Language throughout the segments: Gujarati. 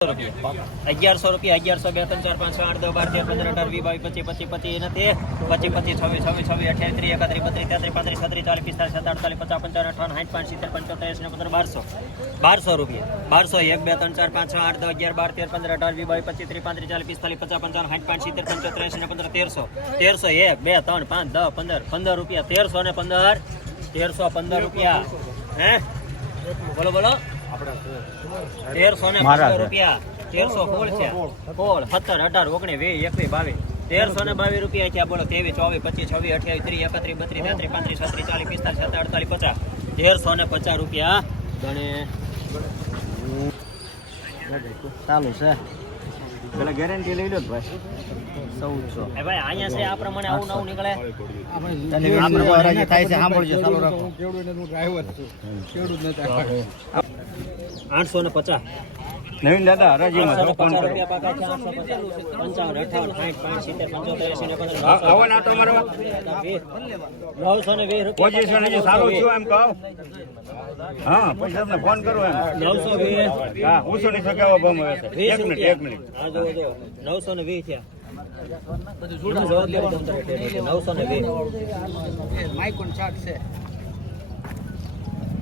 અગિયારસો રૂપિયા, અગિયારસો, બે, ત્રણ, ચાર, પાંચ, છ, આઠ, દસ, બાર, તેર, પંદર, અઢાર, વીસ, બાવીસ, પચીસ પચીસ પચીસ તે, પચીસ પચીસ, છવ્વીસ છવ્વીસ છવ્વીસ અઠ્યાવીસ ત્રીસ એકત્રીસ બત્રીસ, તેત્રીસ, પાંત્રીસ, છત્રીસ, ચાલીસ, પિસ્તાલીસ અડતાલીસ, પચાસ, પંચાવન, અઠાવન, સાઠ, પાંચ, સિત્તેર, પંચોતેર એંસી પંદર બારસો. બારસો રૂપિયા. બારસો, એક, બે, ત્રણ, ચાર, પાંચ, છ, આઠ, દસ, અગિયાર, બાર, તેર, પંદર, અઢાર, વીસ, બાવીસ, પચીસ, ત્રીસ, પાંત્રીસ, ચાલીસ, પિસ્તાલીસ, પચાસ, પંચાવન, સાઠ, પાંચ, સિત્તેર, પંચોતેર એંસી ને પંદર તેરસો. તેરસો એક, બે, ત્રણ, પાંચ, દસ, પંદર. પંદર રૂપિયા. તેરસો ને પંદર. તેરસો પંદર રૂપિયા. હે? બોલો બોલો. તેરસો ને પંદર રૂપિયા. તેરસો સોળ છે. સોળ સત્તર અઢાર ઓગણીસ વીસ એકવીસ બાવીસ. તેરસો ને બાવીસ રૂપિયા છે બોલો. ત્રેવીસ ચોવીસ પચીસ છવ્વીસ અઠ્યાવીસ ત્રીસ એકત્રીસ બત્રીસ તેત્રીસ પાંત્રીસ છત્રીસ ચાલીસ પિસ્તાલીસ સત્તર અડતાલીસ પચાસ. તેરસો ને પચાસ રૂપિયા ગણે. ચાલુ છે. પેલા ગેરંટી લઈ લો ભાઈ. ચૌદસો એ ભાઈ અહીંયા છે આ પ્રમાણે આવું નવું નીકળે થાય છે સાંભળજો ચાલુ રાખો આઠસો ને પચાસ નવીન દાદા હરાજીમાં ફોન કરો આવો ને નવસો વીસ પોઝિશન હજી સારું છું એમ કહો હા પછી તમને ફોન કરો એમ નવસો વીસ હા ઓછો નહીં શકે એવા ભાવ મળે એક મિનિટ એક મિનિટ રૂપિયા. હા, જુઓ. નવસો ને વીસ થયા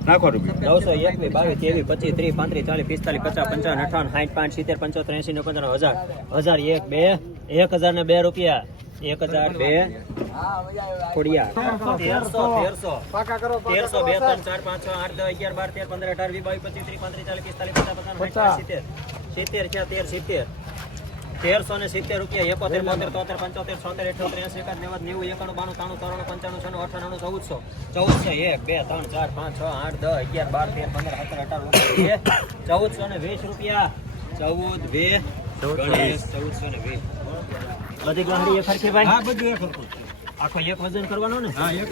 નાખો ત્રીસ ચાલીસ, પિસ્તાલીસ, પચાસ, પંચાવન, અઠાવન, સાઠ, પાંચ હજાર. એક, બે, એક હજાર ને બે રૂપિયા. એક હજાર બે ખોડિયા તેરસો બે, ત્રણ, ચાર, પાંચ આઠ અગિયાર, બાર, તેર, પંદર, અઢાર, વીસ પચીસ, ત્રીસ, પાંત્રીસ, ચાલીસ, પિસ્તાલીસ, પચાસ પચાસ સિત્તેર. સિત્તેર છે તેર, સિત્તેર? તેરસો ને સિત્તેર રૂપિયા એકોતેર બોતેર તોતેર પંચોતેર છોતેર અઠોતેર એસી એકાદ નેવું નેવું એકાણું બાણું ત્રાણું ત્રાણું પંચાણું છનું અઠાણું ચૌદસો. ચૌદસો એક બે ત્રણ ચાર પાંચ છ આઠ દસ અગિયાર બાર તેર પંદર સત્તર અઢાર ચૌદસો ને વીસ રૂપિયા. ચૌદ બે ચૌદસો ને વીસ. બધી ગાડી એ હરખી ભાઈ? બધું એક હતું આખો એક વજન કરવાનો ને? હા એક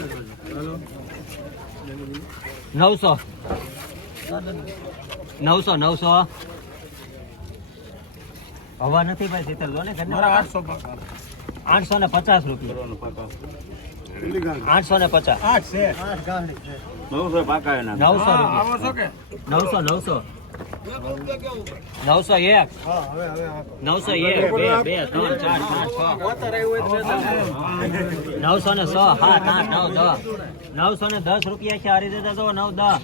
નવસો. નવસો નવસો. હવા નથી ભાઈ શીતલ જો ને. આઠસો આઠસો ને પચાસ રૂપિયા. આઠસો ને પચાસ. આઠ છે. નવસો પાકા નવસો રૂપિયા. નવસો નવસો. નવસો એક. નવસો એક. બે બે ત્રણ ચાર પાંચ છ. નવસો ને સો સાત આઠ નવ દસ. નવસો ને દસ રૂપિયા છે હરી દેતા જો નવ દસ.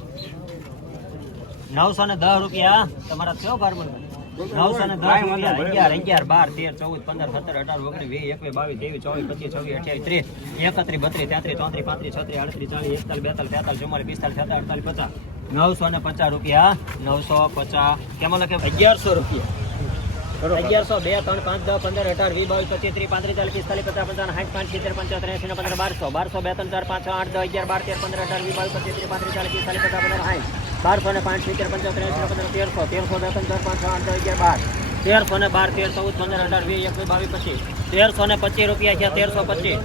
નવસો ને દસ રૂપિયા. તમારા કયો ગાર્મેન્ટ નવસો ને દસ રૂપિયા અગિયાર અગિયાર બાર તેર ચૌદ પંદર સત્તર અઢાર ઓગણીસ વીસ એકવીસ બાવીસ ત્રેવીસ ચોવીસ પચીસ છવ્વીસ અઠ્યાવીસ ત્રીસ એકત્રીસ બત્રીસ તેત્રીસ ચોત્રીસ પાંત્રીસ છત્રીસ આડત્રીસ ચાલીસ એકતાલીસ બેતાલીસ તેતાલીસ ચુમ્માલીસ પિસ્તાલીસ સત્તર અડતાલીસ પચાસ. નવસો ને પચાસ રૂપિયા નવસો પચાસ. કેમાં લખે અગિયારસો રૂપિયા. અગિયારસો બે ત્રણ પાંચ દસ પંદર અઢાર વીસ બાવીસ પચીસ ત્રીસ પાંત્રીસ ચાલીસ પિસ્તાલીસ પચાસ પંચાવન સાઠ પાંચ સિત્તેર પંચોતેર એંસી ને પંદર બારસો. બારસો બે ત્રણ ચાર પાંચ છ આઠ દસ અગિયાર બાર તેર પંદર અઢાર વીસ બાવીસ પચીસ ત્રીસ પાંત્રીસ ચાલીસ પિસ્તાલીસ પચાસ પંદર સાઠ. બારસો ને પાંચ સિત્તેર પંચોતેર એસી પંદર તેરસો તેરસો દસ દસ પાંચસો આઠ અગિયાર, બાર. તેરસો ને બાર તેર ચૌદ, પંદર, અઢાર, વીસ, એકવીસ, બાવીસ, પચીસ. તેરસો ને પચીસ રૂપિયા છે, તેરસો પચીસ.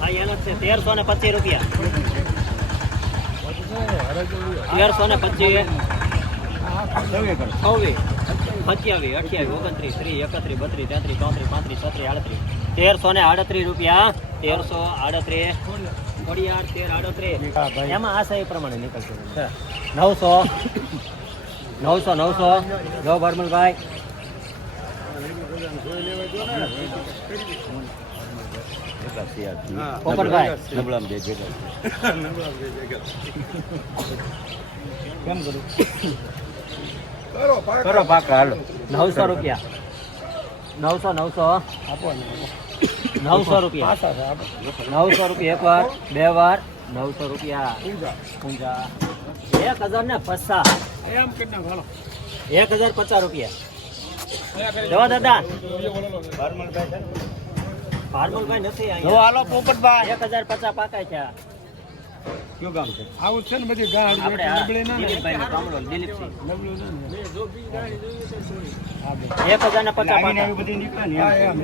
હા એનો છે, તેરસો ને પચીસ રૂપિયા. તેરસો ને પચીસ. છવ્વીસ. સત્યાવીસ અઠ્યાવીસ ઓગણત્રીસ ત્રીસ એકત્રીસ બત્રીસ તેત્રીસ ચોત્રીસ પાંત્રીસ છત્રીસ આડત્રીસ. તેરસો ને આડત્રીસ રૂપિયા. તેરસો આડત્રીસ. ખોડિયાર તેર આડત્રીસ. એમાં આશા એ પ્રમાણે નીકળશે. નવસો. નવસો નવસો. જો બર્મલભાઈ. કેમ કરું? કરો પાકા. હાલો. નવસો રૂપિયા. નવસો નવસો. નવસો રૂપિયા. નવસો રૂપિયા એક વાર બે વાર નવસો રૂપિયા. ઊંઝા એક હજાર ને પચાસ. એક હજાર પચાસ રૂપિયા. જવા દાદા. ભારમલભાઈ નથી હાલો પોપટભાઈ. એક હજાર પચાસ પાકાય છે કયું ગામ છે? આવું છે ને બધી ગાળ આપણે દિલીપભાઈ નું કામડો દિલીપસિંહ એક હજાર ને પચાસ આવી બધી નીકળે ને એમ.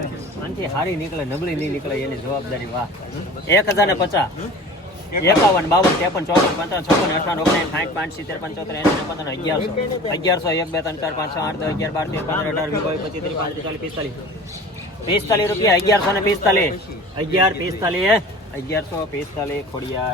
હારી નીકળે નબળી નહીં નીકળે એની જવાબદારી વાહ. એક હજાર ને પચાસ. એકાવન બાવન ત્રેપન ચોપન પંચાવન છપ્પન અઠાવન ઓગણીસ સાઠ પાંચ સિત્તેર પંચોતેર એસી પંદર અગિયારસો. અગિયારસો એક બે ત્રણ ચાર પાંચ છ આઠ દસ અગિયાર બાર તેર પંદર અઢાર વીસ બાવીસ પચીસ ત્રીસ પાંત્રીસ ચાલીસ પિસ્તાલીસ. પિસ્તાલીસ રૂપિયા અગિયારસો ને પિસ્તાલીસ. અગિયાર પિસ્તાલીસ અગિયારસો પિસ્તાલીસ ખોડિયા